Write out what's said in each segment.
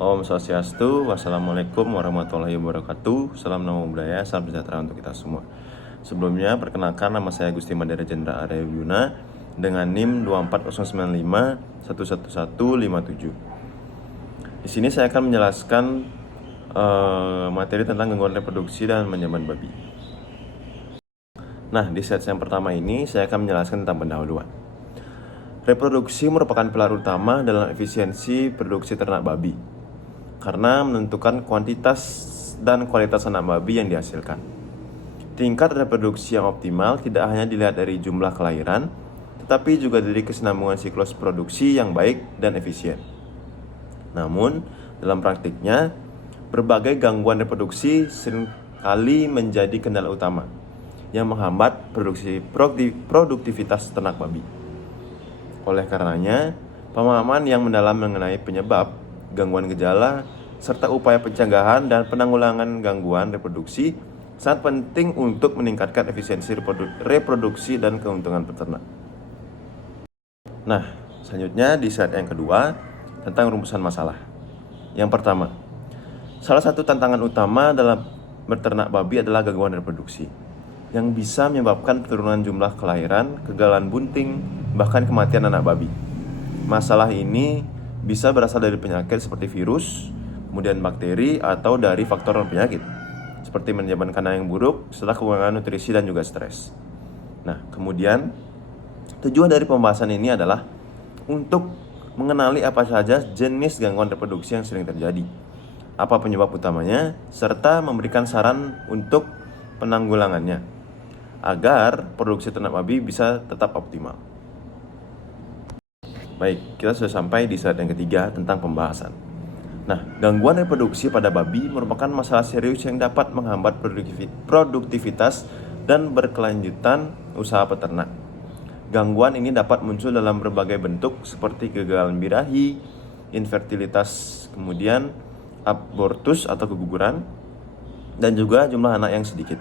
Om Swastiastu, wassalamualaikum warahmatullahi wabarakatuh. Salam nama budaya, salam sejahtera untuk kita semua. Sebelumnya, perkenalkan nama saya Gusti Madara Jendra Arya Yuna dengan NIM 24095111157. Di sini saya akan menjelaskan materi tentang gangguan reproduksi dan menyaman babi. Nah, di set yang pertama ini saya akan menjelaskan tentang pendahuluan. Reproduksi merupakan pilar utama dalam efisiensi produksi ternak babi karena menentukan kuantitas dan kualitas anak babi yang dihasilkan. Tingkat reproduksi yang optimal tidak hanya dilihat dari jumlah kelahiran, tetapi juga dari kesinambungan siklus produksi yang baik dan efisien. Namun, dalam praktiknya, berbagai gangguan reproduksi seringkali menjadi kendala utama yang menghambat produktivitas ternak babi. Oleh karenanya, pemahaman yang mendalam mengenai penyebab, gangguan gejala, serta upaya pencegahan dan penanggulangan gangguan reproduksi sangat penting untuk meningkatkan efisiensi reproduksi dan keuntungan peternak. Nah, selanjutnya di slide yang kedua tentang rumusan masalah. Yang pertama, salah satu tantangan utama dalam berternak babi adalah gangguan reproduksi yang bisa menyebabkan penurunan jumlah kelahiran, kegagalan bunting, bahkan kematian anak babi. Masalah ini bisa berasal dari penyakit seperti virus, kemudian bakteri, atau dari faktor non-penyakit seperti manajemen kandang yang buruk, setelah kekurangan nutrisi dan juga stres. Nah, kemudian tujuan dari pembahasan ini adalah untuk mengenali apa saja jenis gangguan reproduksi yang sering terjadi, apa penyebab utamanya, serta memberikan saran untuk penanggulangannya agar produksi ternak babi bisa tetap optimal. Baik, kita sudah sampai di slide yang ketiga tentang pembahasan. Nah, gangguan reproduksi pada babi merupakan masalah serius yang dapat menghambat produktivitas dan berkelanjutan usaha peternak. Gangguan ini dapat muncul dalam berbagai bentuk seperti kegagalan birahi, infertilitas, kemudian abortus atau keguguran, dan juga jumlah anak yang sedikit.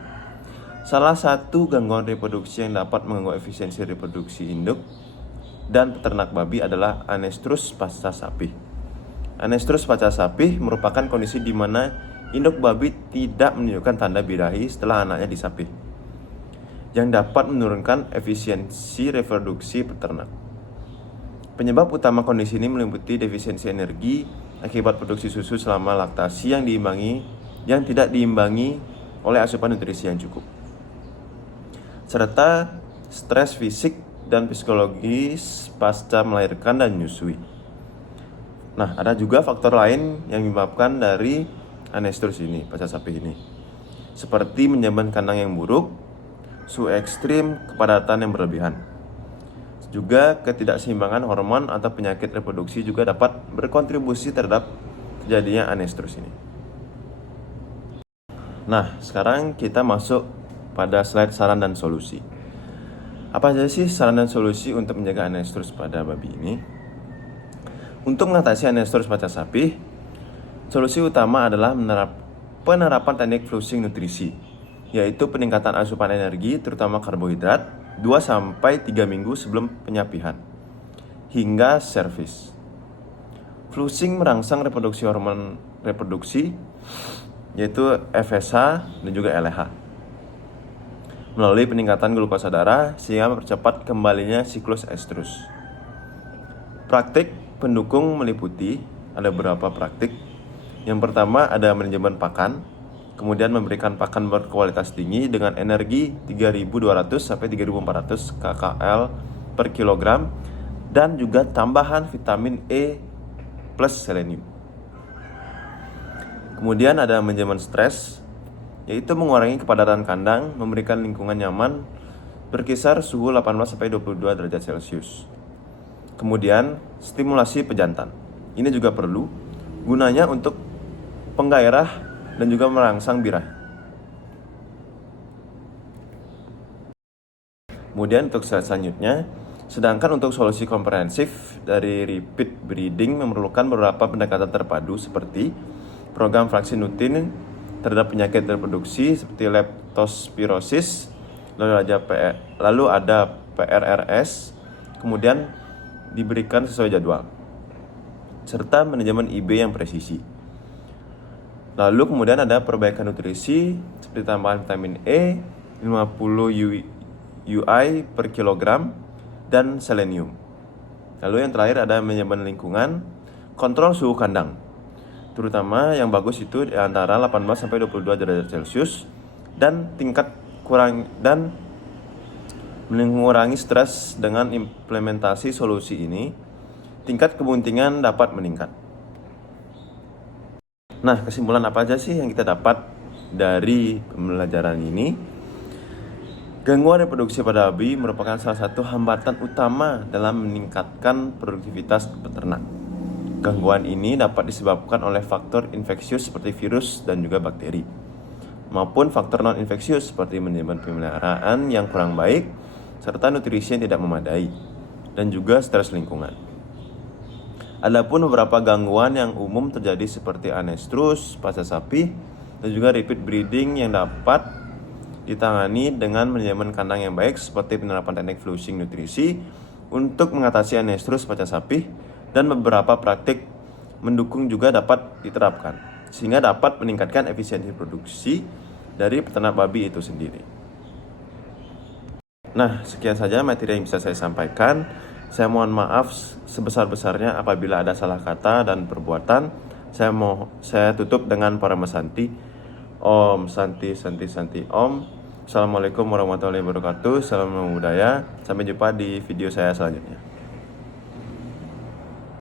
Salah satu gangguan reproduksi yang dapat mengganggu efisiensi reproduksi induk dan peternak babi adalah anestrus pasca sapih. Anestrus pasca sapih merupakan kondisi di mana induk babi tidak menunjukkan tanda birahi setelah anaknya disapih, yang dapat menurunkan efisiensi reproduksi peternak. Penyebab utama kondisi ini meliputi defisiensi energi akibat produksi susu selama laktasi yang tidak diimbangi oleh asupan nutrisi yang cukup, serta stres fisik dan psikologis pasca melahirkan dan menyusui. Nah, ada juga faktor lain yang menyebabkan dari anestrus ini, pasca sapih ini, seperti manajemen kandang yang buruk, suhu ekstrim, kepadatan yang berlebihan. Juga ketidakseimbangan hormon atau penyakit reproduksi juga dapat berkontribusi terhadap terjadinya anestrus ini. Nah, sekarang kita masuk pada slide saran dan solusi. Apa saja sih saran dan solusi untuk menjaga anestrus pada babi ini? Untuk mengatasi anestrus pasca sapih, solusi utama adalah penerapan teknik flusing nutrisi, yaitu peningkatan asupan energi terutama karbohidrat 2-3 minggu sebelum penyapihan hingga servis. Flusing merangsang reproduksi hormon reproduksi yaitu FSH dan juga LH melalui peningkatan glukosa darah sehingga mempercepat kembalinya siklus estrus. Praktik pendukung meliputi ada beberapa praktik. Yang pertama ada manajemen pakan, kemudian memberikan pakan berkualitas tinggi dengan energi 3.200 sampai 3.400 kcal per kilogram dan juga tambahan vitamin E plus selenium. Kemudian ada manajemen stres, yaitu mengurangi kepadatan kandang, memberikan lingkungan nyaman berkisar suhu 18 sampai 22 derajat Celcius. Kemudian stimulasi pejantan. Ini juga perlu gunanya untuk penggairah dan juga merangsang birahi. Kemudian untuk slide selanjutnya, sedangkan untuk solusi komprehensif dari repeat breeding memerlukan beberapa pendekatan terpadu seperti program vaksin rutin terhadap penyakit reproduksi seperti leptospirosis, lalu ada PRRS, kemudian diberikan sesuai jadwal. serta manajemen IB yang presisi. Lalu kemudian ada perbaikan nutrisi seperti tambahan vitamin E 50 UI per kilogram dan selenium. Lalu yang terakhir ada manajemen lingkungan, kontrol suhu kandang. Terutama yang bagus itu di antara 18 sampai 22 derajat Celcius dan tingkat mengurangi stres. Dengan implementasi solusi ini, tingkat kebuntingan dapat meningkat. Nah, kesimpulan apa aja sih yang kita dapat dari pembelajaran ini? Gangguan reproduksi pada babi merupakan salah satu hambatan utama dalam meningkatkan produktivitas peternak. Gangguan ini dapat disebabkan oleh faktor infeksius seperti virus dan juga bakteri, maupun faktor non-infeksius seperti manajemen pemeliharaan yang kurang baik, serta nutrisi yang tidak memadai, dan juga stres lingkungan. Adapun beberapa gangguan yang umum terjadi seperti anestrus pada sapi dan juga repeat breeding yang dapat ditangani dengan manajemen kandang yang baik seperti penerapan teknik flushing nutrisi untuk mengatasi anestrus pada sapi, dan beberapa praktik mendukung juga dapat diterapkan sehingga dapat meningkatkan efisiensi produksi dari peternak babi itu sendiri. Nah, sekian saja materi yang bisa saya sampaikan. Saya mohon maaf sebesar-besarnya apabila ada salah kata dan perbuatan. Saya tutup dengan Parama Santi. Om Santi Santi Santi Om. Assalamualaikum warahmatullahi wabarakatuh. Salam budaya. Sampai jumpa di video saya selanjutnya.